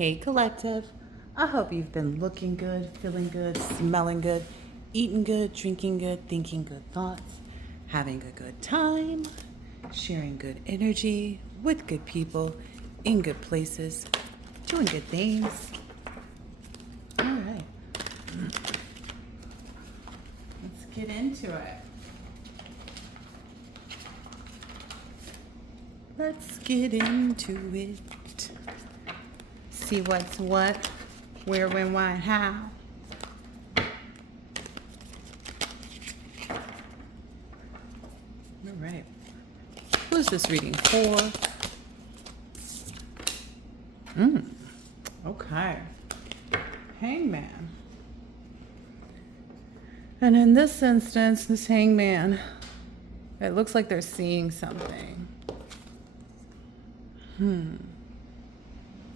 Hey collective, I hope you've been looking good, feeling good, smelling good, eating good, drinking good, thinking good thoughts, having a good time, sharing good energy with good people, in good places, doing good things. All right, let's get into it. Let's get into it. See what's what, where, when, why, and how. All right. Who's this reading for? Okay. Hangman. And in this instance, this hangman, it looks like they're seeing something.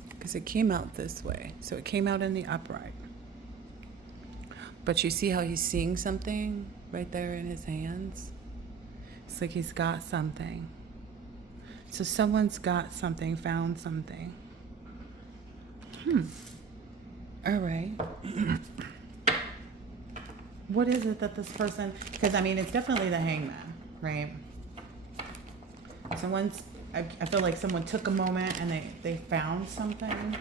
Because it came out this way. So it came out in the upright. But you see how he's seeing something right there in his hands? It's like he's got something. So someone's got something, found something. All right. What is it that this person, because I mean, it's definitely the hangman, right? I feel like someone took a moment and they found something.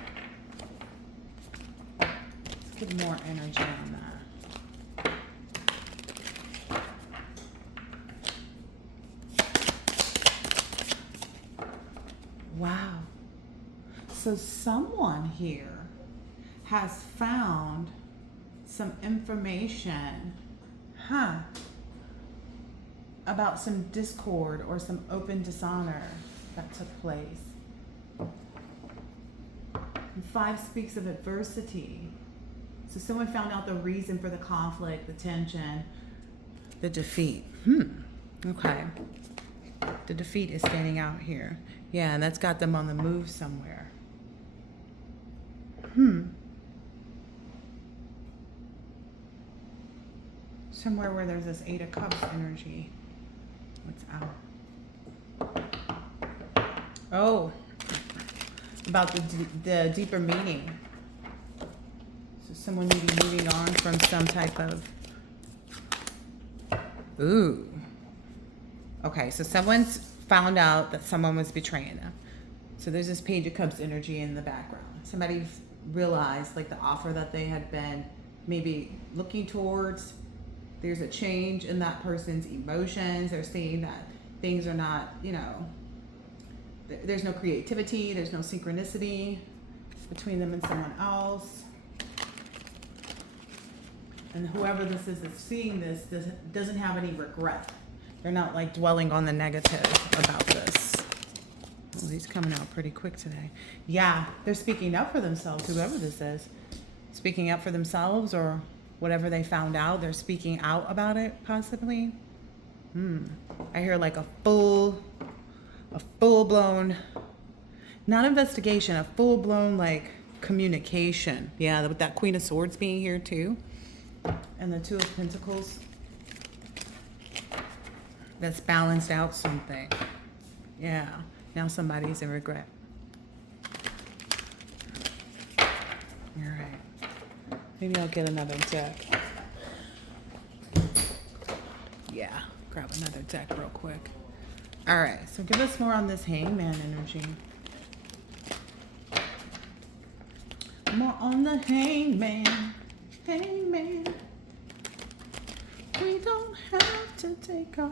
Let's get more energy on that. Wow. So someone here has found some information, about some discord or some open dishonor that took place. And 5 speaks of adversity. So someone found out the reason for the conflict, the tension, the defeat. Okay. The defeat is standing out here. Yeah, and that's got them on the move somewhere. Somewhere where there's this 8 of Cups energy. What's out? Oh, about the deeper meaning. So someone may be moving on from some type of... Ooh. Okay, so someone's found out that someone was betraying them. So there's this Page of Cups energy in the background. Somebody realized, like, the offer that they had been maybe looking towards, there's a change in that person's emotions. They're seeing that things are not, there's no creativity, there's no synchronicity between them and someone else. And whoever this is that's seeing this doesn't have any regret. They're not like dwelling on the negative about this. Oh, he's coming out pretty quick today. Yeah, they're speaking up for themselves, whoever this is. Speaking up for themselves or whatever they found out, they're speaking out about it, possibly. I hear like a full-blown, not investigation, a full-blown like communication. Yeah, with that Queen of Swords being here too. And the 2 of Pentacles. That's balanced out something. Yeah, now somebody's in regret. All right. Maybe I'll get another deck. Yeah, grab another deck real quick. All right, so give us more on this hangman energy. More on the hangman. Hangman. We don't have to take off.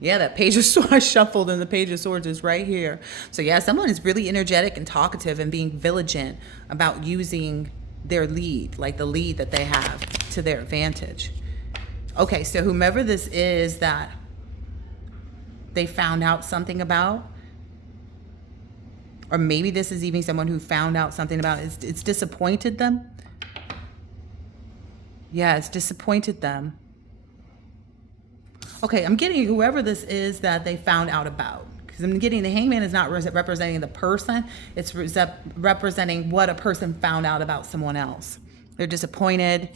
Yeah, that Page of Swords, I shuffled and the Page of Swords is right here. So yeah, someone is really energetic and talkative and being vigilant about using their lead, like the lead that they have, to their advantage. Okay, so whomever this is that they found out something about, or maybe this is even someone who found out something about it, it's disappointed them. Yeah, it's disappointed them. Okay, I'm getting whoever this is that they found out about. Because I'm getting the hangman is not representing the person. It's representing what a person found out about someone else. They're disappointed.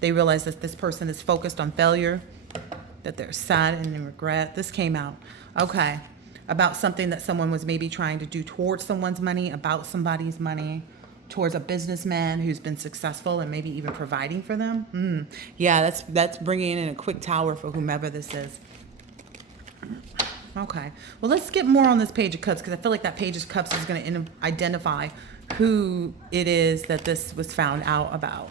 They realize that this person is focused on failure, that they're sad and in regret. This came out. Okay. about something that someone was maybe trying to do towards someone's money, about somebody's money, towards a businessman who's been successful and maybe even providing for them. Yeah, that's bringing in a quick tower for whomever this is. Okay, well, let's get more on this Page of Cups, because I feel like that Page of Cups is going to identify who it is that this was found out about.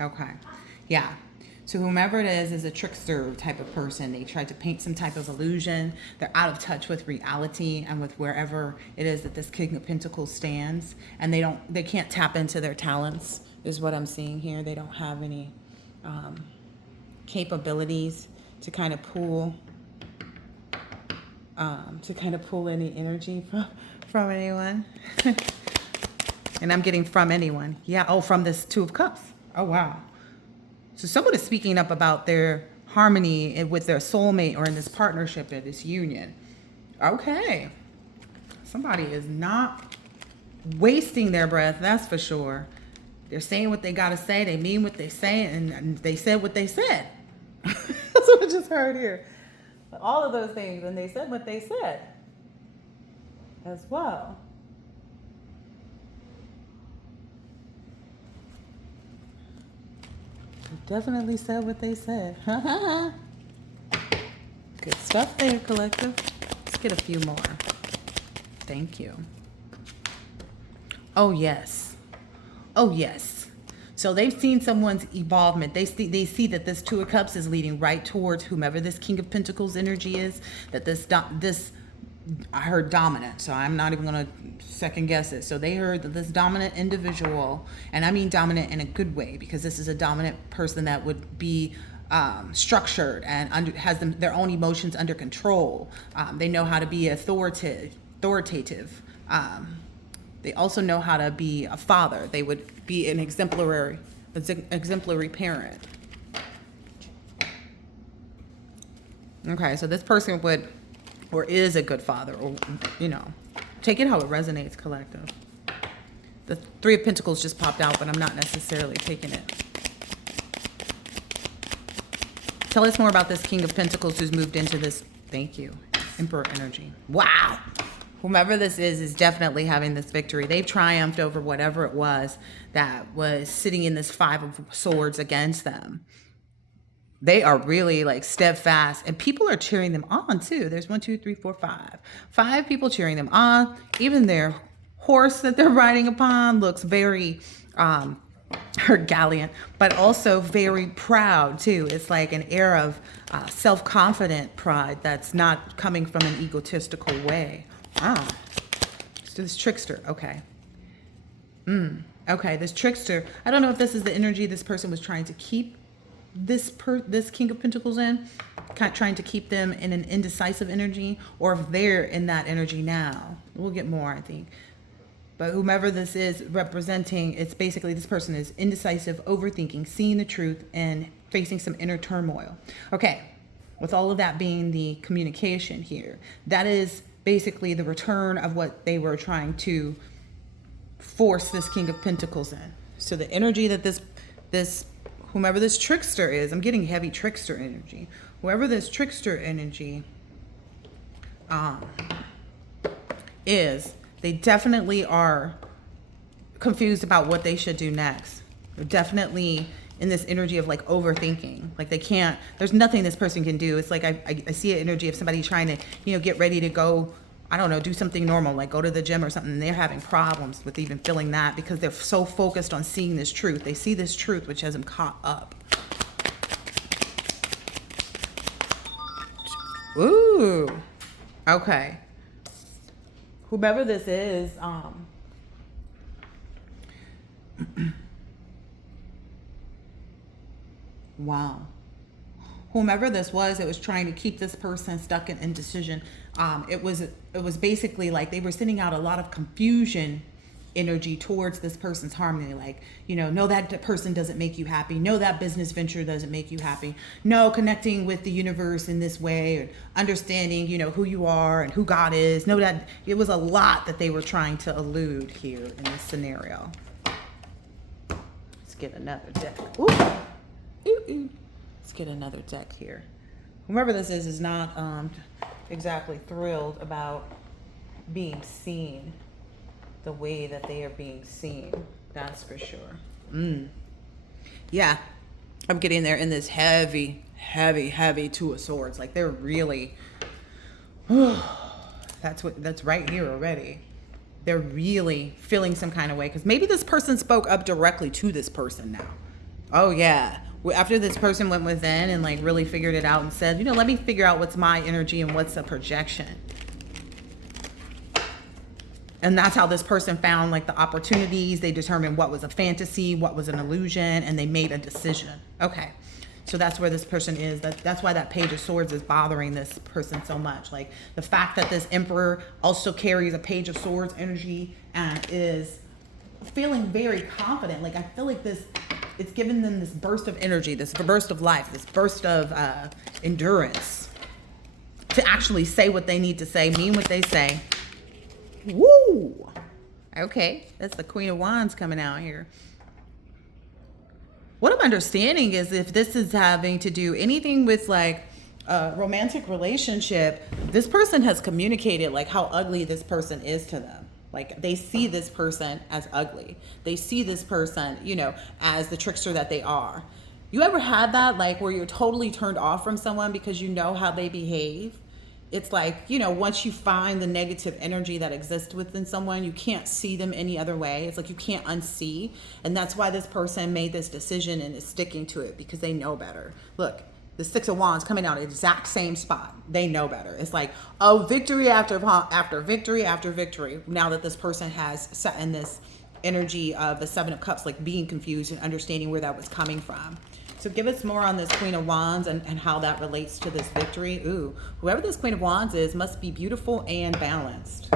Okay, yeah. So whomever it is a trickster type of person. They try to paint some type of illusion. They're out of touch with reality and with wherever it is that this King of Pentacles stands. And they can't tap into their talents, is what I'm seeing here. They don't have any capabilities to kind of pull any energy from anyone. And I'm getting from anyone. Yeah, oh, from this Two of Cups. Oh, wow. So someone is speaking up about their harmony with their soulmate or in this partnership or this union. Okay. Somebody is not wasting their breath, that's for sure. They're saying what they got to say. They mean what they say, and they said what they said. That's what I just heard here. All of those things, and they said what they said as well. Definitely said what they said. Good stuff there, collective. Let's get a few more. Thank you. Oh, yes. Oh, yes. So they've seen someone's evolvement. They see that this Two of Cups is leading right towards whomever this King of Pentacles energy is. That this I heard dominant, so I'm not even going to second guess it. So they heard that this dominant individual, and I mean dominant in a good way, because this is a dominant person that would be structured and has their own emotions under control. They know how to be authoritative. They also know how to be a father. They would be an exemplary parent. Okay, so this person would, or is a good father, or, take it how it resonates, collective. The Three of Pentacles just popped out, but I'm not necessarily taking it. Tell us more about this King of Pentacles who's moved into this, thank you, Emperor energy. Wow. Whomever this is definitely having this victory. They've triumphed over whatever it was that was sitting in this Five of Swords against them. They are really like steadfast, and people are cheering them on too. There's 1, 2, 3, 4, 5. 5 people cheering them on. Even their horse that they're riding upon looks very gallant, but also very proud too. It's like an air of self-confident pride that's not coming from an egotistical way. Wow. So this trickster, okay. Okay, this trickster. I don't know if this is the energy this person was trying to keep this King of Pentacles in, trying to keep them in an indecisive energy, or if they're in that energy now. We'll get more, I think. But whomever this is representing, it's basically this person is indecisive, overthinking, seeing the truth, and facing some inner turmoil. Okay, with all of that being the communication here, that is basically the return of what they were trying to force this King of Pentacles in. So the energy that whomever this trickster is, I'm getting heavy trickster energy. Whoever this trickster energy is, they definitely are confused about what they should do next. They're definitely in this energy of like overthinking. Like there's nothing this person can do. It's like I see an energy of somebody trying to, get ready to go, I don't know, do something normal, like go to the gym or something. And they're having problems with even feeling that because they're so focused on seeing this truth. They see this truth, which has them caught up. Ooh, okay. Whomever this is, wow. Whomever this was, it was trying to keep this person stuck in indecision. It was basically like they were sending out a lot of confusion energy towards this person's harmony. Like, no, that person doesn't make you happy. No, that business venture doesn't make you happy. No, connecting with the universe in this way, or understanding, who you are and who God is. No, that it was a lot that they were trying to elude here in this scenario. get another deck. Ooh. Ooh, ooh. Let's get another deck here. Whoever this is not exactly thrilled about being seen the way that they are being seen. That's for sure. Yeah, I'm getting there in this heavy Two of Swords. Like they're really, that's right here already. They're really feeling some kind of way because maybe this person spoke up directly to this person now. Oh yeah. After this person went within and like really figured it out and said, you know, let me figure out what's my energy and what's a projection. And that's how this person found like the opportunities. They determined what was a fantasy, what was an illusion, and they made a decision. Okay. So that's where this person is. That's why that Page of Swords is bothering this person so much. Like the fact that this Emperor also carries a Page of Swords energy and is feeling very confident. Like I feel like it's given them this burst of energy, this burst of life, this burst of endurance to actually say what they need to say, mean what they say. Woo! Okay, that's the Queen of Wands coming out here. What I'm understanding is if this is having to do anything with like a romantic relationship, this person has communicated like how ugly this person is to them. Like they see this person as ugly. They see this person, you know, as the trickster that they are. You ever had that like where you're totally turned off from someone because you know how they behave? It's like, you know, once you find the negative energy that exists within someone, you can't see them any other way. It's like you can't unsee. And that's why this person made this decision and is sticking to it because they know better. Look, the Six of Wands coming out exact same spot. They know better. It's like, oh, victory after victory after victory. Now that this person has set in this energy of the Seven of Cups, like being confused and understanding where that was coming from. So give us more on this Queen of Wands and how that relates to this victory. Ooh, whoever this Queen of Wands is must be beautiful and balanced.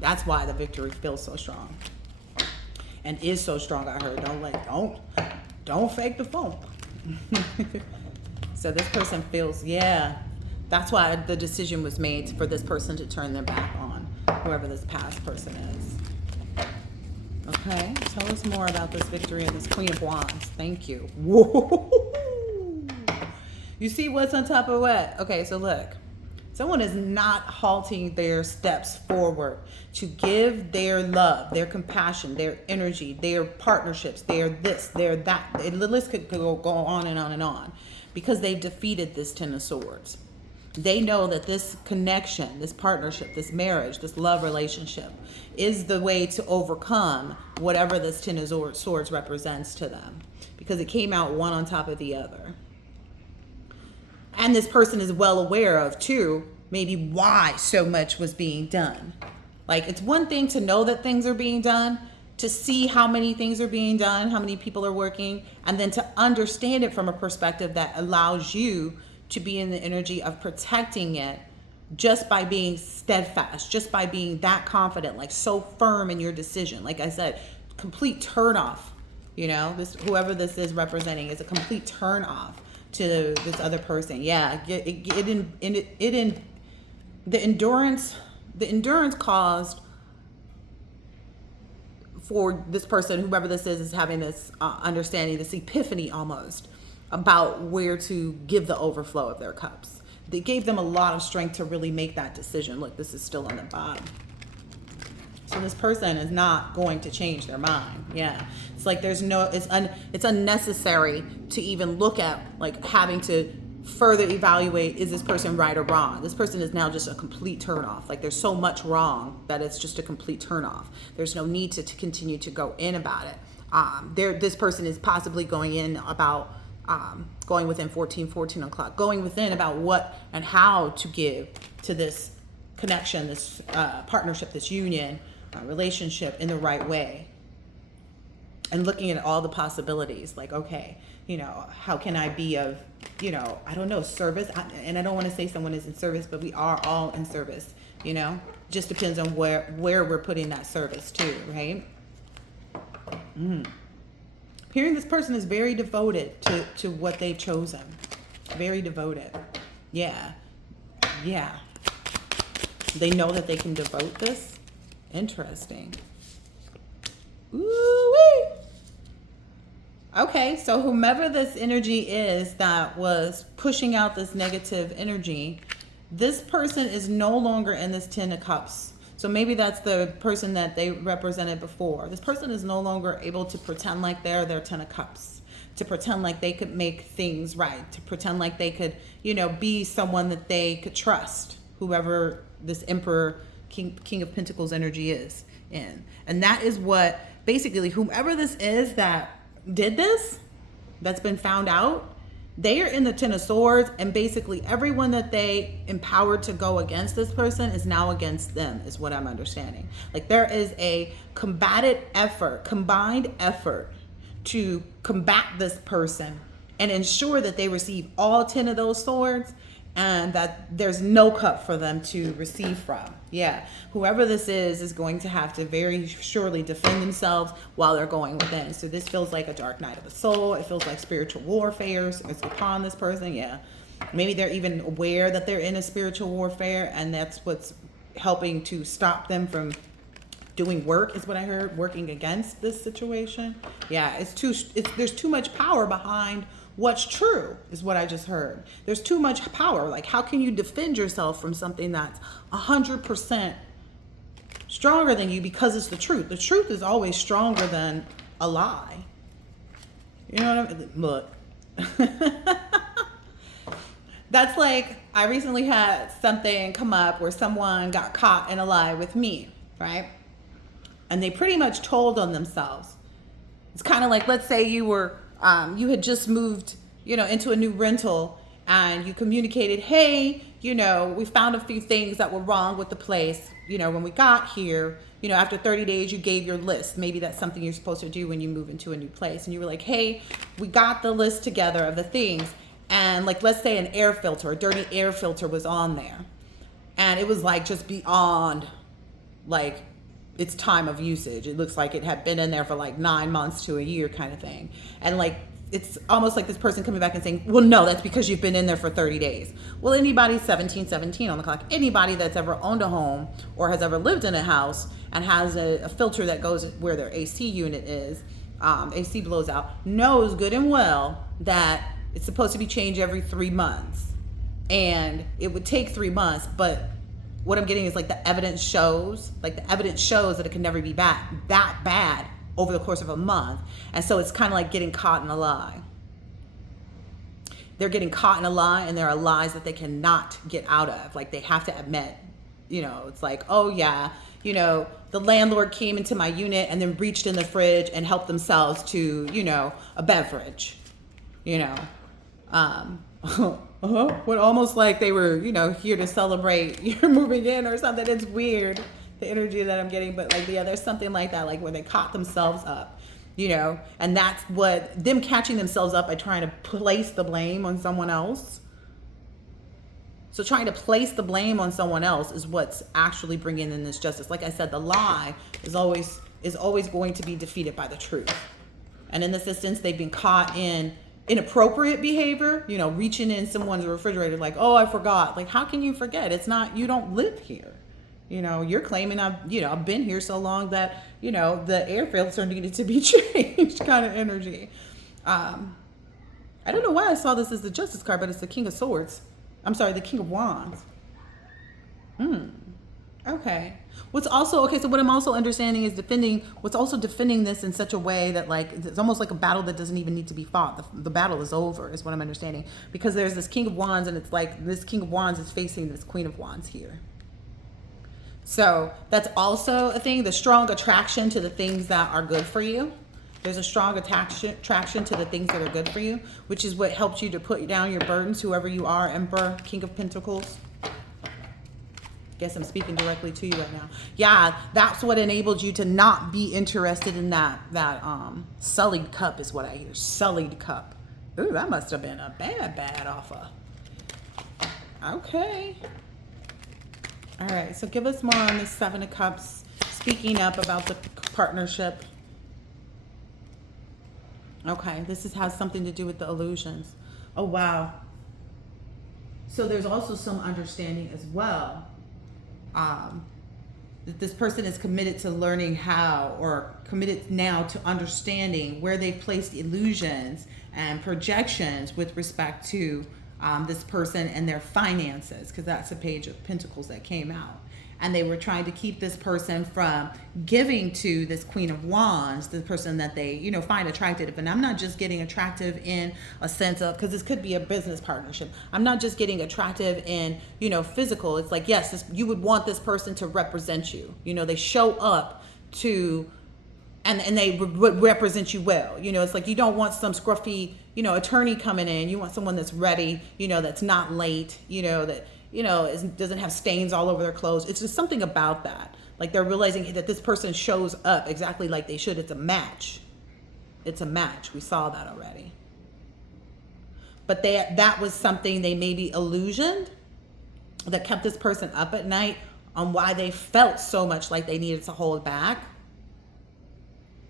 That's why the victory feels so strong. And is so strong, I heard. Don't fake the funk. So this person feels, yeah. That's why the decision was made for this person to turn their back on whoever this past person is. Okay, tell us more about this victory and this Queen of Wands. Thank you. Whoa. You see what's on top of what? Okay, so look. Someone is not halting their steps forward to give their love, their compassion, their energy, their partnerships, their this, their that. The list could go on and on and on because they've defeated this Ten of Swords. They know that this connection, this partnership, this marriage, this love relationship is the way to overcome whatever this Ten of Swords represents to them because it came out one on top of the other. And this person is well aware of, too, maybe why so much was being done. Like, it's one thing to know that things are being done, to see how many things are being done, how many people are working, and then to understand it from a perspective that allows you to be in the energy of protecting it just by being steadfast, just by being that confident, like so firm in your decision. Like I said, complete turn off, you know, this, whoever this is representing is a complete turn off to this other person. Yeah. The endurance caused for this person, whoever this is having this understanding, this epiphany almost about where to give the overflow of their cups. They gave them a lot of strength to really make that decision. Look, this is still on the bottom. So this person is not going to change their mind. Yeah. It's like there's no, it's unnecessary to even look at like having to further evaluate, is this person right or wrong? This person is now just a complete turnoff. Like there's so much wrong that it's just a complete turnoff. There's no need to continue to go in about it. This person is possibly going in about going within 14 o'clock, going within about what and how to give to this connection, this partnership, this union, relationship in the right way. And looking at all the possibilities, like, okay, you know, how can I be of, you know, I don't know, service? And I don't want to say someone is in service, but we are all in service, you know? Just depends on where we're putting that service to, right? Hearing this person is very devoted to what they've chosen. Very devoted. Yeah. Yeah. They know that they can devote this. Interesting. Ooh-wee. Okay, so whomever this energy is that was pushing out this negative energy, this person is no longer in this Ten of Cups. So maybe that's the person that they represented before. This person is no longer able to pretend like they're their Ten of Cups, to pretend like they could make things right, to pretend like they could, be someone that they could trust, whoever this Emperor, King of Pentacles energy is in. And that is what, basically, whomever this is that did this, that's been found out, they are in the Ten of Swords, and basically everyone that they empowered to go against this person is now against them, is what I'm understanding. Like there is a combined effort to combat this person and ensure that they receive all 10 of those swords, and that there's no cup for them to receive from. Yeah, whoever this is going to have to very surely defend themselves while they're going within. So this feels like a dark night of the soul. It feels like spiritual warfare is upon this person. Yeah, maybe they're even aware that they're in a spiritual warfare, and that's what's helping to stop them from doing work, is what I heard, working against this situation. Yeah, there's too much power behind what's true, is what I just heard. There's too much power. Like, how can you defend yourself from something that's 100% stronger than you, because it's the truth? The truth is always stronger than a lie. You know what I mean? Look. That's like, I recently had something come up where someone got caught in a lie with me, right? And they pretty much told on themselves. It's kind of like, let's say you had just moved, into a new rental, and you communicated, hey, we found a few things that were wrong with the place. When we got here, after 30 days, you gave your list. Maybe that's something you're supposed to do when you move into a new place. And you were like, hey, we got the list together of the things. And like, let's say an air filter, a dirty air filter was on there. And it was like just beyond like its time of usage. It looks like it had been in there for like 9 months to a year kind of thing. And like, it's almost like this person coming back and saying, well, no, that's because you've been in there for 30 days. Well, anybody 1717 on the clock, anybody that's ever owned a home or has ever lived in a house and has a filter that goes where their AC unit is, AC blows out, knows good and well that it's supposed to be changed every 3 months. And it would take 3 months, but what I'm getting is like the evidence shows that it can never be that bad over the course of a month. And so it's kind of like getting caught in a lie. They're getting caught in a lie, and there are lies that they cannot get out of. Like they have to admit, it's like, oh yeah, the landlord came into my unit and then reached in the fridge and helped themselves to, a beverage, what, almost like they were, here to celebrate you're moving in or something. It's weird, the energy that I'm getting, but like, yeah, there's something like that, like where they caught themselves up, and that's what them catching themselves up by trying to place the blame on someone else. So trying to place the blame on someone else is what's actually bringing in this justice. Like I said, the lie is always going to be defeated by the truth. And in this instance, they've been caught in inappropriate behavior, reaching in someone's refrigerator like, oh, I forgot. Like, how can you forget? It's not, you don't live here. You're claiming I've been here so long that, the air filter needed to be changed kind of energy. I don't know why I saw this as the Justice card, but it's the King of Swords. I'm sorry, the King of Wands. Okay. So what I'm also understanding is defending this in such a way that like, it's almost like a battle that doesn't even need to be fought. The battle is over, is what I'm understanding. Because there's this King of Wands, and it's like this King of Wands is facing this Queen of Wands here. So that's also a thing, the strong attraction to the things that are good for you. There's a strong attraction to the things that are good for you, which is what helps you to put down your burdens, whoever you are, Emperor, King of Pentacles. Guess I'm speaking directly to you right now. Yeah, that's what enabled you to not be interested in that sullied cup, is what I hear. Sullied cup. Ooh, that must have been a bad offer. Okay. All right, so give us more on this Seven of Cups, speaking up about the partnership. Okay, this has something to do with the illusions. Oh, wow. So there's also some understanding as well that this person is committed to learning how, or committed now to understanding where they've placed illusions and projections with respect to this person and their finances, because that's a page of Pentacles that came out. And they were trying to keep this person from giving to this Queen of Wands, the person that they, you know, find attractive. And I'm not just getting attractive in a sense of, because this could be a business partnership. I'm not just getting attractive in, you know, physical. It's like, yes, you would want this person to represent you. You know, they show up to, and they would represent you well. You know, it's like you don't want some scruffy, you know, attorney coming in. You want someone that's ready, you know, that's not late, you know, that, you know, doesn't have stains all over their clothes. It's just something about that. Like they're realizing that this person shows up exactly like they should. It's a match. It's a match. We saw that already. But that was something they maybe illusioned that kept this person up at night on why they felt so much like they needed to hold back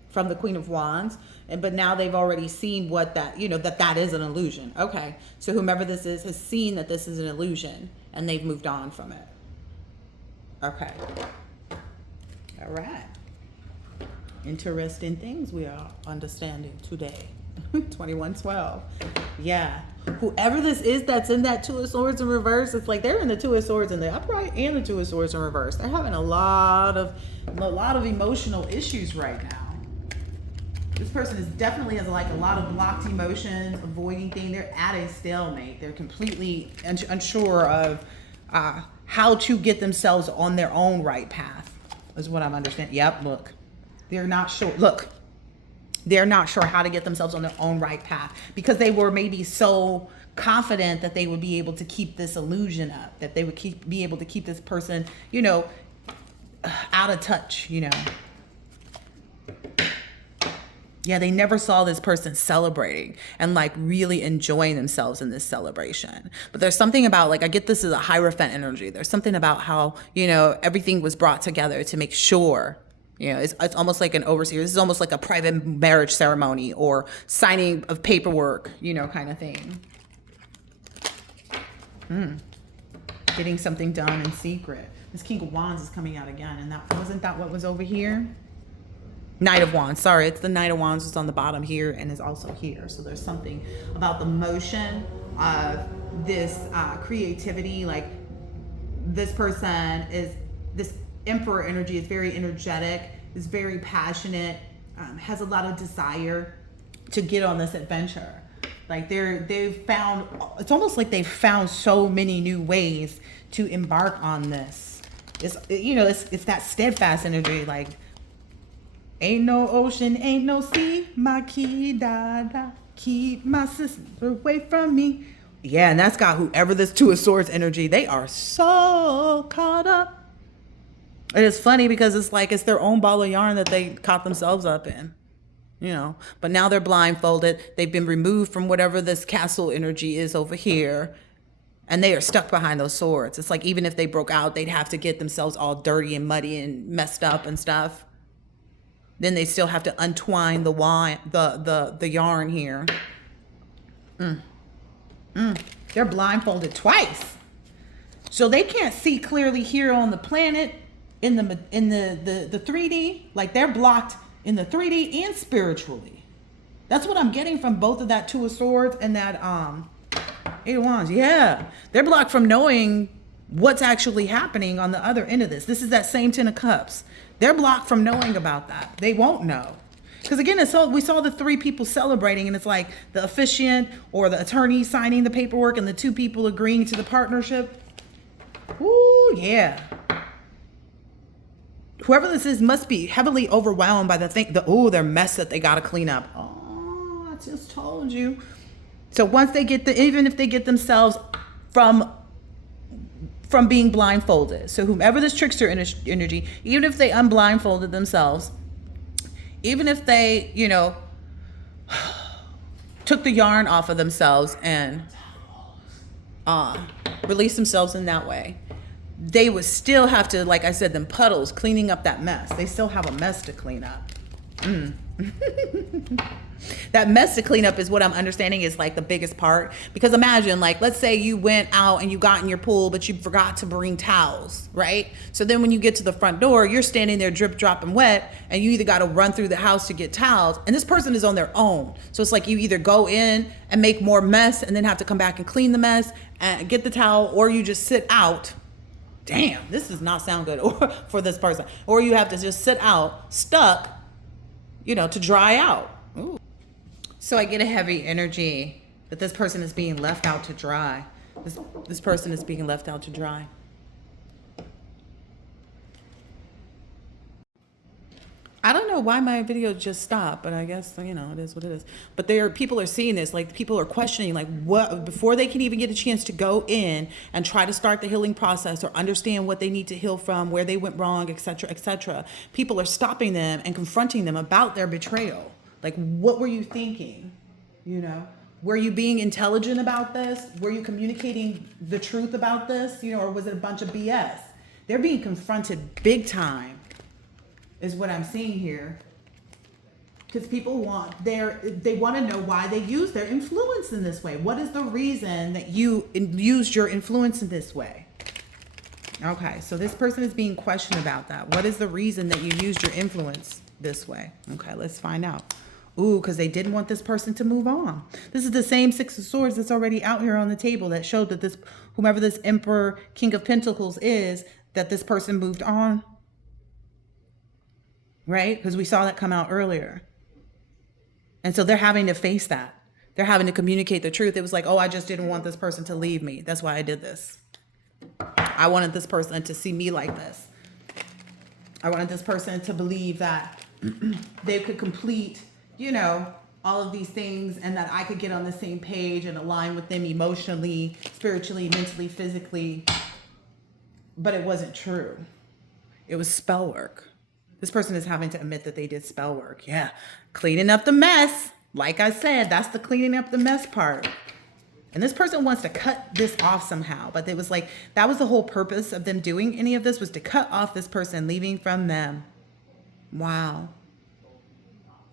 from the Queen of Wands. But now they've already seen what that, you know, that is an illusion. Okay. So whomever this is has seen that this is an illusion and they've moved on from it. Okay. All right. Interesting things we are understanding today. 2112. Yeah. Whoever this is that's in that Two of Swords in reverse, it's like they're in the Two of Swords in the upright and the Two of Swords in reverse. They're having a lot of emotional issues right now. This person is definitely has like a lot of blocked emotions, avoiding things. They're at a stalemate. They're completely unsure of how to get themselves on their own right path, is what I'm understanding. Yep, look. They're not sure. Look. They're not sure how to get themselves on their own right path because they were maybe so confident that they would be able to keep this illusion up, that they would be able to keep this person, you know, out of touch, you know. Yeah, they never saw this person celebrating and like really enjoying themselves in this celebration. But there's something about, like, I get this as a Hierophant energy. There's something about how, you know, everything was brought together to make sure, you know, it's almost like an overseer. This is almost like a private marriage ceremony or signing of paperwork, you know, kind of thing. Getting something done in secret. This King of Wands is coming out again. And that wasn't that what was over here? Knight of Wands. Sorry, it's the Knight of Wands is on the bottom here and is also here. So there's something about the motion of this creativity. Like this person is, this Emperor energy is very energetic, is very passionate, has a lot of desire to get on this adventure. Like they've found, it's almost like they've found so many new ways to embark on this. It's, you know, it's that steadfast energy, like, ain't no ocean, ain't no sea, my key, da, keep my sister away from me. Yeah, and that's got whoever this Two of Swords energy, they are so caught up. And it's funny because it's like it's their own ball of yarn that they caught themselves up in, you know. But now they're blindfolded. They've been removed from whatever this castle energy is over here. And they are stuck behind those swords. It's like even if they broke out, they'd have to get themselves all dirty and muddy and messed up and stuff. Then they still have to untwine the yarn here. They're blindfolded twice. So they can't see clearly here on the planet in the 3D. Like they're blocked in the 3D and spiritually. That's what I'm getting from both of that Two of Swords and that Eight of Wands. Yeah. They're blocked from knowing what's actually happening on the other end of this. This is that same Ten of Cups. They're blocked from knowing about that. They won't know. Because again, we saw the three people celebrating and it's like the officiant or the attorney signing the paperwork and the two people agreeing to the partnership. Ooh, yeah. Whoever this is must be heavily overwhelmed by their mess that they got to clean up. Oh, I just told you. So once they get even if they get themselves from being blindfolded. So whomever this trickster energy, even if they unblindfolded themselves, even if they, you know, took the yarn off of themselves and released themselves in that way, they would still have to, like I said, them puddles, cleaning up that mess. They still have a mess to clean up. That mess to clean up is what I'm understanding is like the biggest part. Because imagine, like, let's say you went out and you got in your pool, but you forgot to bring towels, right? So then when you get to the front door, you're standing there drip, dropping wet, and you either got to run through the house to get towels, and this person is on their own. So it's like you either go in and make more mess and then have to come back and clean the mess and get the towel, or you just sit out. Damn, this does not sound good for this person. Or you have to just sit out, stuck, to dry out. Ooh. So I get a heavy energy that this person is being left out to dry. This person is being left out to dry. I don't know why my video just stopped, but I guess, it is what it is. But people are seeing this, like people are questioning, like what, before they can even get a chance to go in and try to start the healing process or understand what they need to heal from, where they went wrong, etc., etc. People are stopping them and confronting them about their betrayal. Like, what were you thinking? Were you being intelligent about this? Were you communicating the truth about this? Or was it a bunch of BS? They're being confronted big time, is what I'm seeing here. Because people they want to know why they use their influence in this way. What is the reason that you used your influence in this way? Okay, so this person is being questioned about that. What is the reason that you used your influence this way? Okay, let's find out. Ooh, because they didn't want this person to move on. This is the same Six of Swords that's already out here on the table that showed that whomever this Emperor, King of Pentacles is, that this person moved on. Right? Because we saw that come out earlier. And so they're having to face that. They're having to communicate the truth. It was like, oh, I just didn't want this person to leave me. That's why I did this. I wanted this person to see me like this. I wanted this person to believe that they could complete, all of these things, and that I could get on the same page and align with them emotionally, spiritually, mentally, physically. But it wasn't true. It was spell work. This person is having to admit that they did spell work. Yeah. Cleaning up the mess. Like I said, that's the cleaning up the mess part. And this person wants to cut this off somehow. But it was like, that was the whole purpose of them doing any of this, was to cut off this person leaving from them. Wow.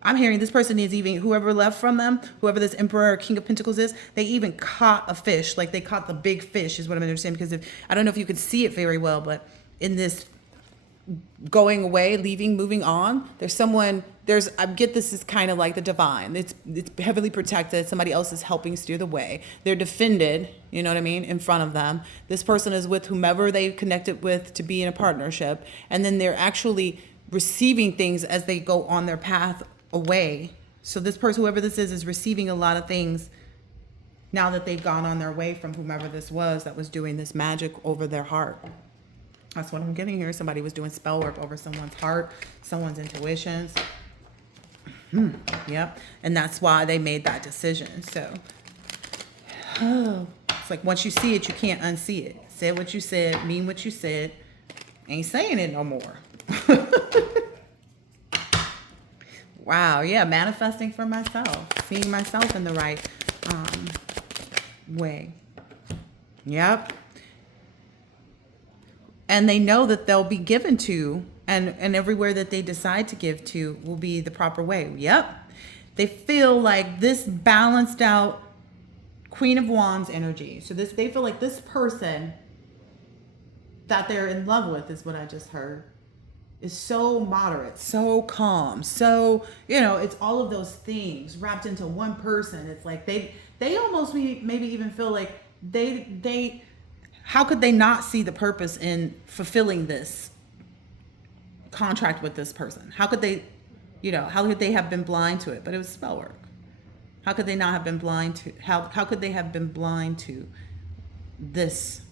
I'm hearing this person is even, whoever left from them, whoever this Emperor or King of Pentacles is, they even caught a fish. Like they caught the big fish is what I'm understanding. Because I don't know if you could see it very well, but in this going away, leaving, moving on, I get this is kind of like the divine. It's heavily protected. Somebody else is helping steer the way. They're defended, you know what I mean, in front of them. This person is with whomever they connected with to be in a partnership. And then they're actually receiving things as they go on their path away. So this person, whoever this is receiving a lot of things now that they've gone on their way from whomever this was that was doing this magic over their heart. That's what I'm getting here. Somebody was doing spell work over someone's heart, someone's intuitions. Yep. And that's why they made that decision. So, it's like once you see it, you can't unsee it. Said what you said, mean what you said. Ain't saying it no more. Wow. Yeah. Manifesting for myself. Seeing myself in the right way. Yep. And they know that they'll be given to, and everywhere that they decide to give to will be the proper way. Yep. They feel like this balanced out Queen of Wands energy. So they feel like this person that they're in love with, is what I just heard, is so moderate, so calm, so, it's all of those things wrapped into one person. It's like they almost maybe even feel like they how could they not see the purpose in fulfilling this contract with this person? How could they, how could they have been blind to it? But it was spell work. How could they not have been blind to, how could they have been blind to this?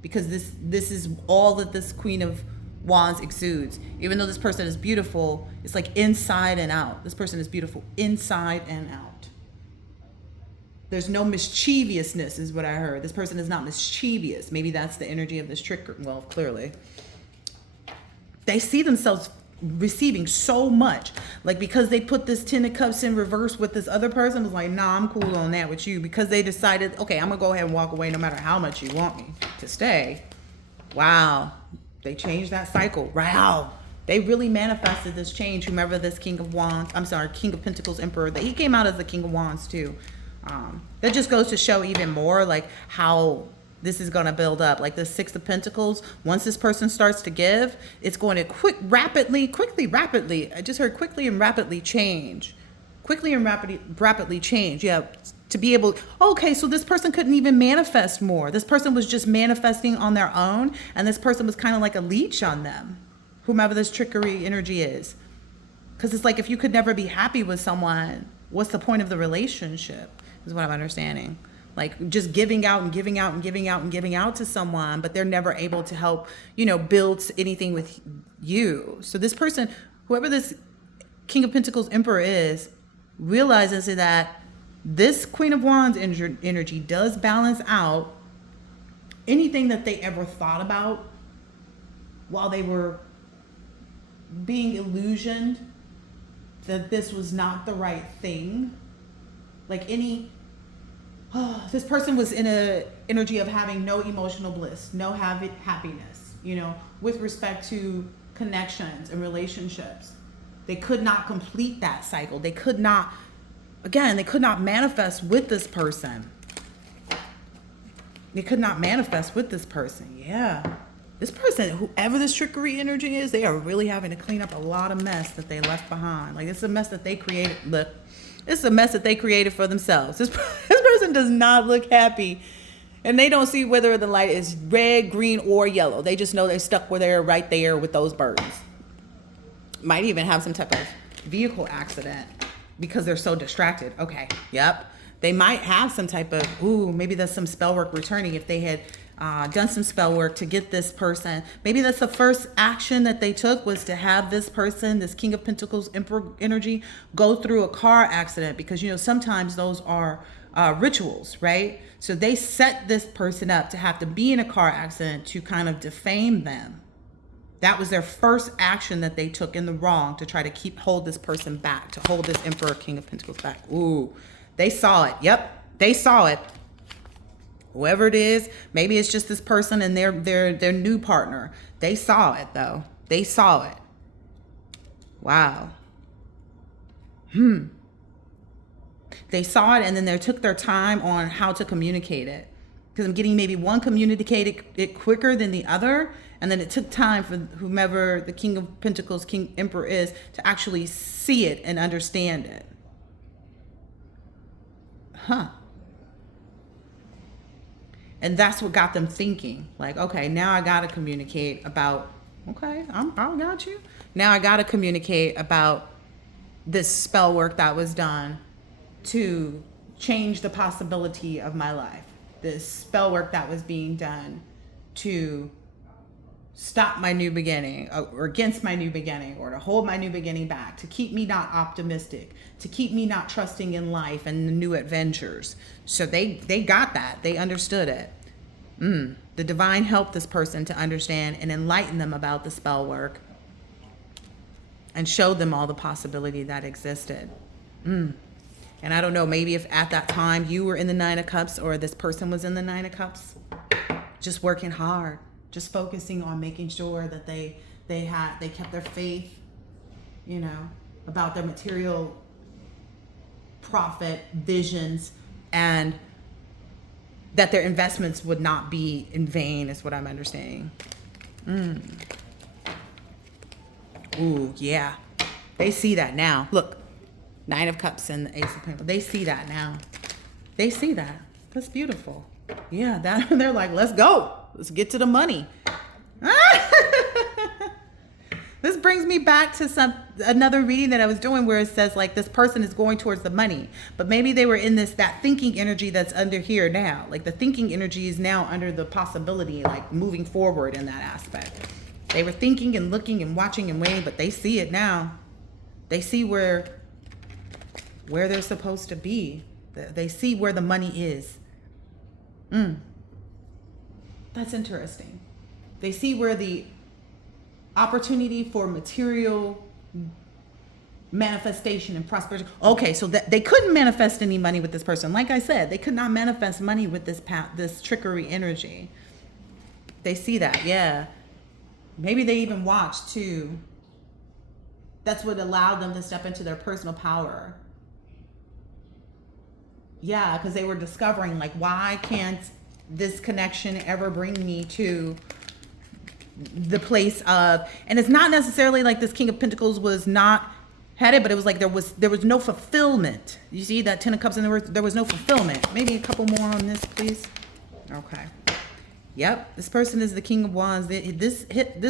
Because this is all that this Queen of Wands exudes. Even though this person is beautiful, it's like inside and out. This person is beautiful inside and out. There's no mischievousness is what I heard. This person is not mischievous. Maybe that's the energy of this trick. Well, clearly. They see themselves receiving so much. Like because they put this Ten of Cups in reverse with this other person, was like, nah, I'm cool on that with you. Because they decided, okay, I'm going to go ahead and walk away no matter how much you want me to stay. Wow. They changed that cycle. Wow. They really manifested this change. Whomever this King of Wands, I'm sorry, King of Pentacles Emperor, that he came out as the King of Wands too. That just goes to show even more like how this is going to build up. Like the Six of Pentacles, once this person starts to give, it's going to rapidly, I just heard quickly and rapidly change. Quickly and rapidly change. Yeah, to be able, okay, so this person couldn't even manifest more. This person was just manifesting on their own, and this person was kind of like a leech on them, whomever this trickery energy is. Because it's like, if you could never be happy with someone, what's the point of the relationship, is what I'm understanding. Like just giving out and giving out and giving out and giving out to someone, but they're never able to help, you know, build anything with you. So this person, whoever this King of Pentacles Emperor is, realizes that this Queen of Wands energy does balance out anything that they ever thought about while they were being illusioned that this was not the right thing. Like this person was in a energy of having no emotional bliss, no happiness, you know, with respect to connections and relationships. They could not complete that cycle. They could not manifest with this person. They could not manifest with this person. Yeah. This person, whoever this trickery energy is, they are really having to clean up a lot of mess that they left behind. Like, it's a mess that they created. Look, it's a mess that they created for themselves. This person does not look happy. And they don't see whether the light is red, green, or yellow. They just know they're stuck where they're right there with those burdens. Might even have some type of vehicle accident because they're so distracted. Okay, yep. They might have some type of, maybe that's some spell work returning if they had done some spell work to get this person. Maybe that's the first action that they took, was to have this person, this King of Pentacles Emperor energy, go through a car accident, because, you know, sometimes those are rituals, right? So they set this person up to have to be in a car accident to kind of defame them. That was their first action that they took in the wrong, to try to hold this person back, to hold this Emperor King of Pentacles back. They saw it. Yep, they saw it. Whoever it is, maybe it's just this person and their new partner. They saw it though. They saw it. Wow. They saw it, and then they took their time on how to communicate it. Because I'm getting maybe one communicated it quicker than the other, and then it took time for whomever the King of Pentacles, King Emperor is, to actually see it and understand it. And that's what got them thinking, like, okay, now I got to communicate about, okay, I got you. Now I got to communicate about this spell work that was done to change the possibility of my life. This spell work that was being done to stop my new beginning, or against my new beginning, or to hold my new beginning back, to keep me not optimistic, to keep me not trusting in life and the new adventures. So they got that. They understood it. The divine helped this person to understand and enlighten them about the spell work and showed them all the possibility that existed. And I don't know, maybe if at that time you were in the Nine of Cups, or this person was in the Nine of Cups, just working hard, just focusing on making sure that they kept their faith, you know, about their material profit visions, and that their investments would not be in vain, is what I'm understanding. Yeah. They see that now. Look, Nine of Cups and the Ace of Pentacles. They see that now. They see that. That's beautiful. Yeah, they're like, let's go. Let's get to the money. This brings me back to another reading that I was doing, where it says like this person is going towards the money, but maybe they were in that thinking energy that's under here now. Like the thinking energy is now under the possibility, like moving forward in that aspect. They were thinking and looking and watching and waiting, but they see it now. They see where they're supposed to be. They see where the money is. That's interesting. They see where the opportunity for material manifestation and prosperity. Okay, so they couldn't manifest any money with this person. Like I said, they could not manifest money with this trickery energy. They see that, yeah. Maybe they even watched too That's what allowed them to step into their personal power. Yeah, because they were discovering, like, why can't this connection ever bring me to the place of, and it's not necessarily like this King of Pentacles was not headed, but it was like there was no fulfillment. You see that 10 of Cups in the reverse, there was no fulfillment. Maybe a couple more on this, please. Okay. Yep, this person is the King of Wands. This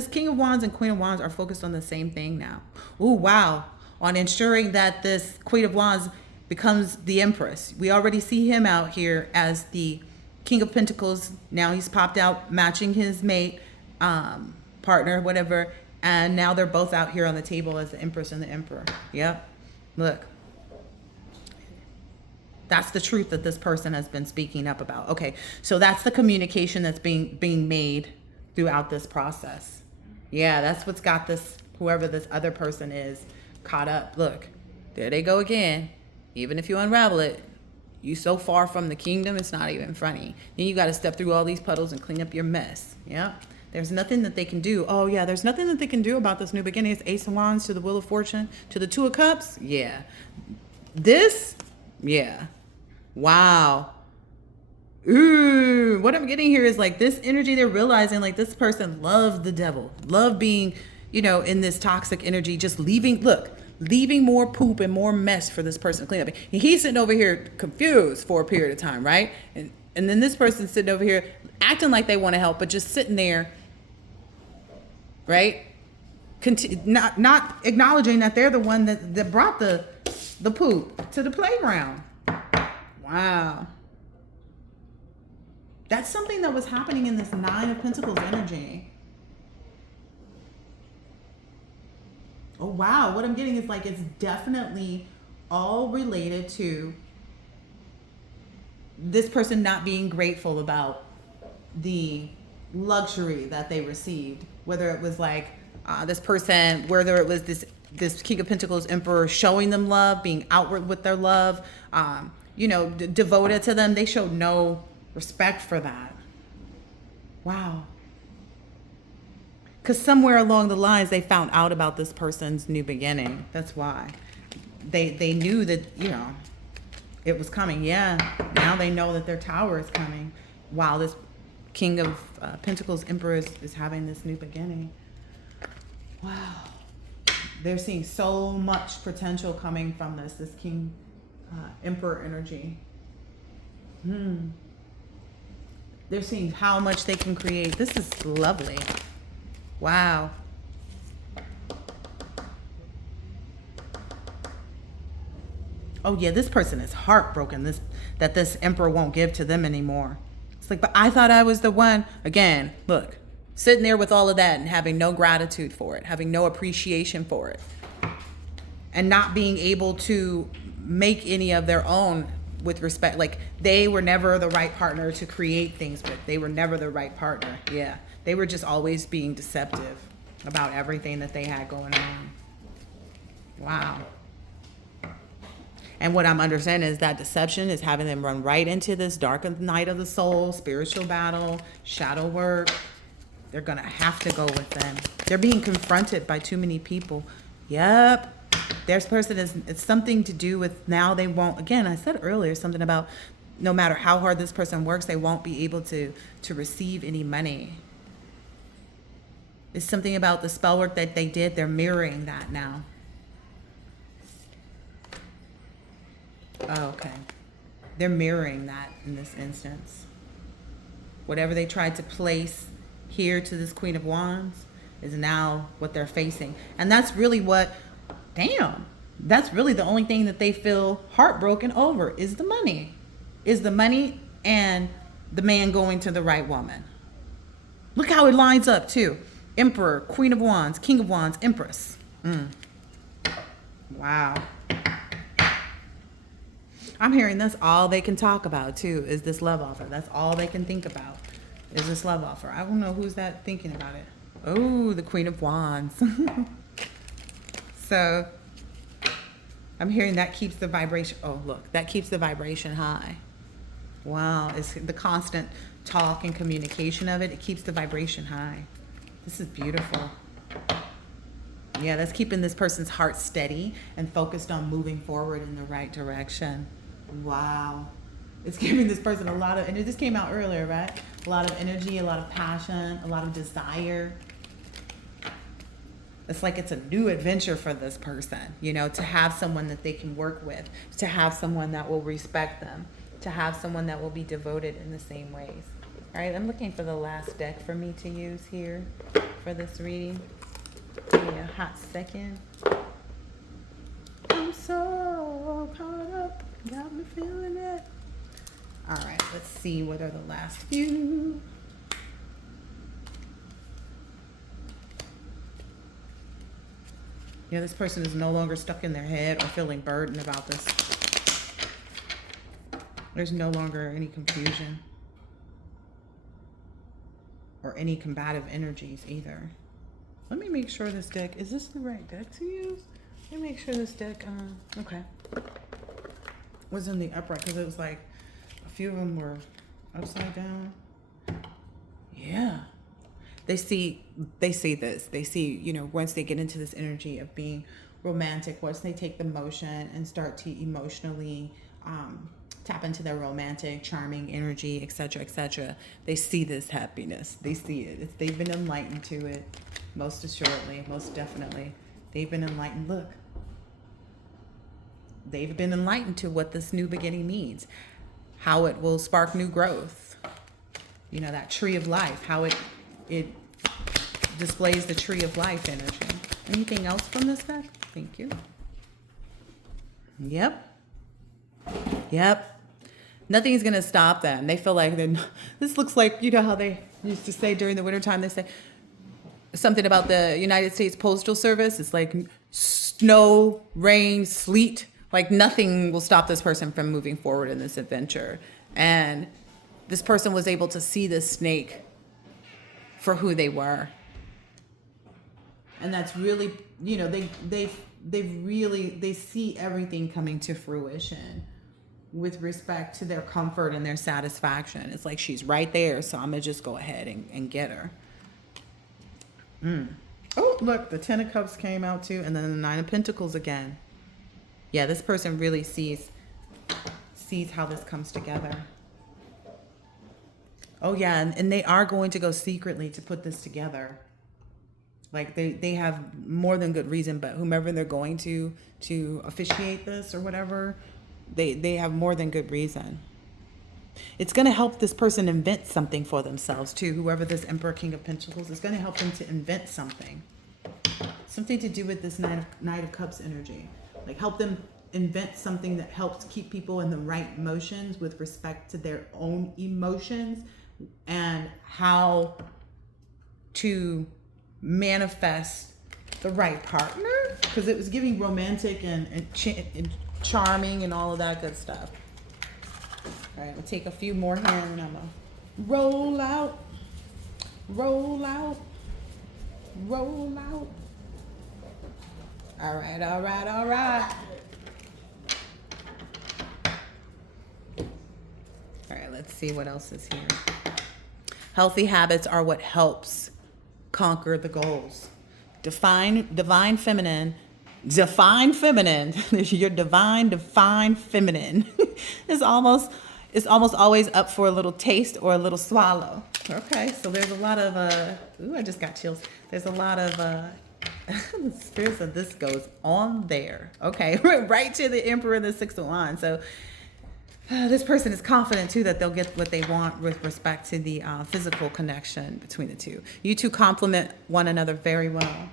King of Wands and Queen of Wands are focused on the same thing now. Ooh, wow. On ensuring that this Queen of Wands becomes the Empress. We already see him out here as the King of Pentacles. Now he's popped out matching his mate, partner, whatever. And now they're both out here on the table as the Empress and the Emperor. Yep. Look. That's the truth that this person has been speaking up about. Okay, so that's the communication that's being made throughout this process. Yeah, that's what's got this, whoever this other person is, caught up. Look, there they go again. Even if you unravel it, you so far from the kingdom, it's not even funny. Then you got to step through all these puddles and clean up your mess. Yeah, there's nothing that they can do. Oh yeah, there's nothing that they can do about this new beginning. It's Ace of Wands to the Wheel of Fortune to the Two of Cups. Yeah, this, yeah. Wow. Ooh, what I'm getting here is like this energy, they're realizing like this person loves the devil, love being, you know, in this toxic energy, just leaving more poop and more mess for this person to clean up. And he's sitting over here confused for a period of time, right? And then this person's sitting over here acting like they want to help, but just sitting there, right? Not acknowledging that they're the one that brought the poop to the playground. Wow. That's something that was happening in this Nine of Pentacles energy. Oh, wow. What I'm getting is like it's definitely all related to this person not being grateful about the luxury that they received. Whether it was like this person, whether it was this King of Pentacles Emperor showing them love, being outward with their love, you know, devoted to them. They showed no respect for that. Wow. Because somewhere along the lines, they found out about this person's new beginning. That's why. They knew that, you know, it was coming. Yeah. Now they know that their tower is coming while this King of Pentacles Emperor is having this new beginning. Wow. They're seeing so much potential coming from this King Emperor energy. They're seeing how much they can create. This is lovely. Wow. Oh yeah, this person is heartbroken that this Emperor won't give to them anymore. It's like, but I thought I was the one. Again, look, sitting there with all of that and having no gratitude for it, having no appreciation for it, and not being able to make any of their own with respect. Like they were never the right partner to create things with. They were never the right partner. Yeah. They were just always being deceptive about everything that they had going on. Wow. And what I'm understanding is that deception is having them run right into this dark night of the soul, spiritual battle, shadow work. They're going to have to go with them. They're being confronted by too many people. Yep. This person it's something to do with now they won't, again, I said earlier something about no matter how hard this person works, they won't be able to receive any money. It's something about the spell work that they did. They're mirroring that now. Oh, okay. They're mirroring that in this instance. Whatever they tried to place here to this Queen of Wands is now what they're facing. And that's really what, damn, that's really the only thing that they feel heartbroken over is the money. Is the money and the man going to the right woman. Look how it lines up too. Emperor, Queen of Wands, King of Wands, Empress. Wow. I'm hearing that's all they can talk about too is this love offer. That's all they can think about is this love offer. I don't know who's that thinking about it. Oh, the Queen of Wands. So I'm hearing that keeps the vibration. Oh, look, that keeps the vibration high. Wow. It's the constant talk and communication of it. It keeps the vibration high. This is beautiful. Yeah, that's keeping this person's heart steady and focused on moving forward in the right direction. Wow. It's giving this person a lot of, and it just came out earlier, right? A lot of energy, a lot of passion, a lot of desire. It's like it's a new adventure for this person, you know, to have someone that they can work with, to have someone that will respect them, to have someone that will be devoted in the same ways. All right, I'm looking for the last deck for me to use here for this reading. Give me a hot second. I'm so caught up, got me feeling it. All right, let's see what are the last few. Yeah, this person is no longer stuck in their head or feeling burdened about this. There's no longer any confusion or any combative energies either. Let me make sure this deck, is this the right deck to use? Let me make sure this deck, okay, was in the upright, because it was like a few of them were upside down. Yeah. They see this. They see, you know, once they get into this energy of being romantic, once they take the motion and start to emotionally tap into their romantic, charming energy, etc., they see this happiness. They see it. They've been enlightened to it, most assuredly, most definitely. They've been enlightened. Look. They've been enlightened to what this new beginning means, how it will spark new growth. You know, that tree of life, how it displays the tree of life energy. Anything else from this deck? Thank you. Yep. Nothing's going to stop them. They feel like this looks like, you know how they used to say during the wintertime, they say something about the United States Postal Service. It's like snow, rain, sleet. Like nothing will stop this person from moving forward in this adventure. And this person was able to see this snake for who they were. And that's really, you know, they see everything coming to fruition with respect to their comfort and their satisfaction. It's like she's right there, so I'm gonna just go ahead and get her. Oh, look, the 10 of Cups came out too, and then the 9 of Pentacles again. Yeah, this person really sees how this comes together. Oh yeah, and they are going to go secretly to put this together. Like they have more than good reason, but whomever they're going to officiate this or whatever, they have more than good reason. It's going to help this person invent something for themselves too. Whoever this Emperor, King of Pentacles, is going to help them to invent something. Something to do with this Knight of Cups energy. Like help them invent something that helps keep people in the right motions with respect to their own emotions and how to manifest the right partner, because it was giving romantic and charming and all of that good stuff. All right, we'll take a few more here and I'm gonna roll out. All right. All right, let's see what else is here. Healthy habits are what helps conquer the goals. Divine feminine. Your divine feminine is almost always up for a little taste or a little swallow. Okay, so there's a lot of I just got chills. There's a lot of the spirits of this goes on there. Okay, right to the Emperor and the 6 of Wands. So this person is confident too that they'll get what they want with respect to the physical connection between the two. You two complement one another very well.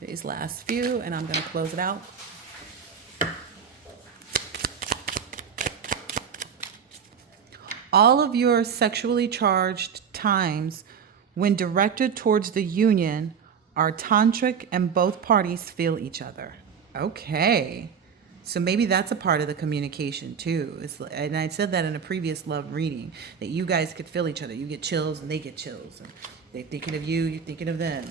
These last few, and I'm going to close it out. All of your sexually charged times when directed towards the union are tantric and both parties feel each other. Okay. So maybe that's a part of the communication too. And I said that in a previous love reading, that you guys could feel each other. You get chills and they get chills. And they're thinking of you, you're thinking of them.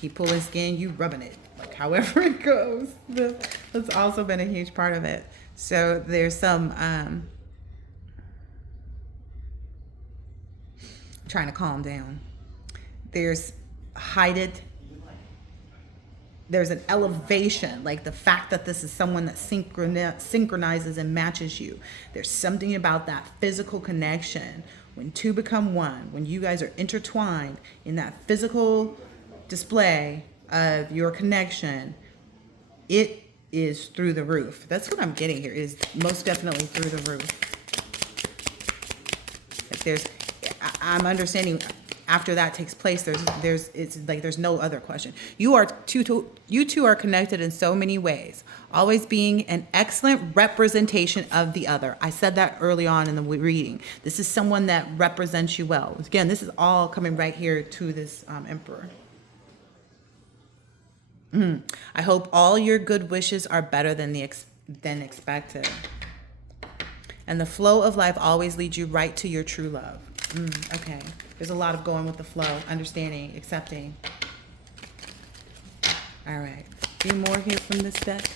He pulling skin, you rubbing it. Like however it goes. That's also been a huge part of it. So there's some trying to calm down. There's there's an elevation, like the fact that this is someone that synchronizes and matches you. There's something about that physical connection. When two become one, when you guys are intertwined in that physical display of your connection, it is through the roof. That's what I'm getting here, is most definitely through the roof. I'm understanding after that takes place, it's like there's no other question. You two are connected in so many ways, always being an excellent representation of the other. I said that early on in the reading. This is someone that represents you well. Again, this is all coming right here to this Emperor. I hope all your good wishes are better than expected. And the flow of life always leads you right to your true love. Okay. There's a lot of going with the flow, understanding, accepting. All right. A few more here from this deck.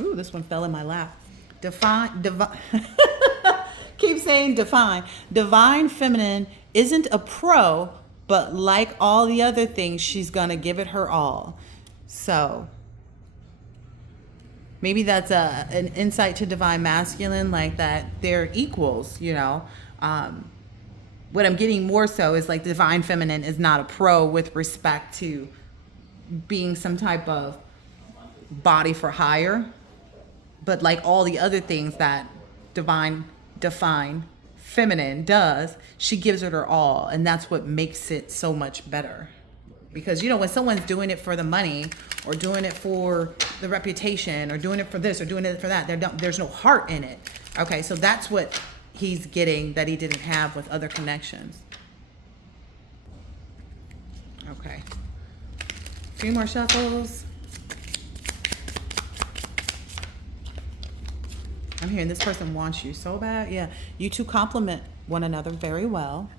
Ooh, this one fell in my lap. Divine. Keep saying define. Divine feminine isn't a pro, but like all the other things, she's going to give it her all. So maybe that's an insight to divine masculine, like that they're equals, you know. What I'm getting more so is like divine feminine is not a pro with respect to being some type of body for hire, but like all the other things that define feminine does, she gives it her all, and that's what makes it so much better. Because, you know, when someone's doing it for the money or doing it for the reputation or doing it for this or doing it for that, there's no heart in it. Okay, so that's what he's getting that he didn't have with other connections. Okay. A few more shuffles. I'm hearing this person wants you so bad. Yeah, you two complement one another very well.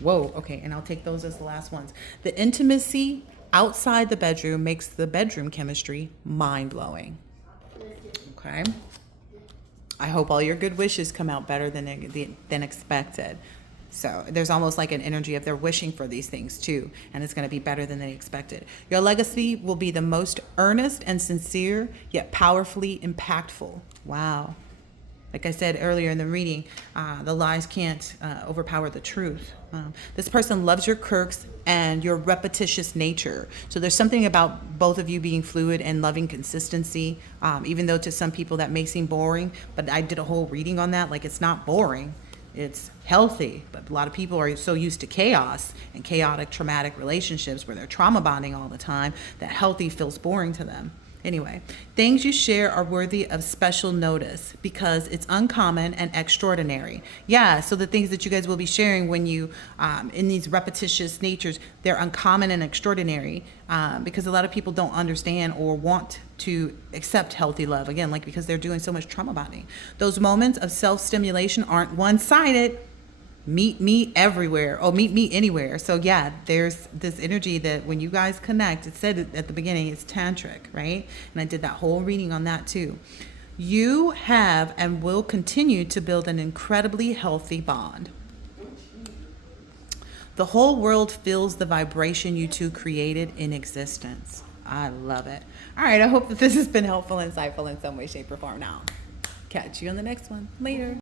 Whoa, okay, and I'll take those as the last ones. The intimacy outside the bedroom makes the bedroom chemistry mind-blowing. Okay. I hope all your good wishes come out better than expected. So there's almost like an energy of they're wishing for these things too, and it's going to be better than they expected. Your legacy will be the most earnest and sincere, yet powerfully impactful. Wow. Like I said earlier in the reading, the lies can't overpower the truth. This person loves your quirks and your repetitious nature. So there's something about both of you being fluid and loving consistency, even though to some people that may seem boring, but I did a whole reading on that. Like, it's not boring. It's healthy, but a lot of people are so used to chaos and chaotic, traumatic relationships where they're trauma bonding all the time that healthy feels boring to them. Anyway, things you share are worthy of special notice because it's uncommon and extraordinary. Yeah, so the things that you guys will be sharing when you, in these repetitious natures, they're uncommon and extraordinary because a lot of people don't understand or want to accept healthy love. Again, like because they're doing so much trauma bonding. Those moments of self-stimulation aren't one-sided. Meet me everywhere. Oh, meet me anywhere. So yeah, there's this energy that when you guys connect, it said at the beginning, it's tantric, right? And I did that whole reading on that too. You have and will continue to build an incredibly healthy bond. The whole world feels the vibration you two created in existence. I love it. All right, I hope that this has been helpful, insightful in some way, shape, or form. Now, catch you on the next one. Later.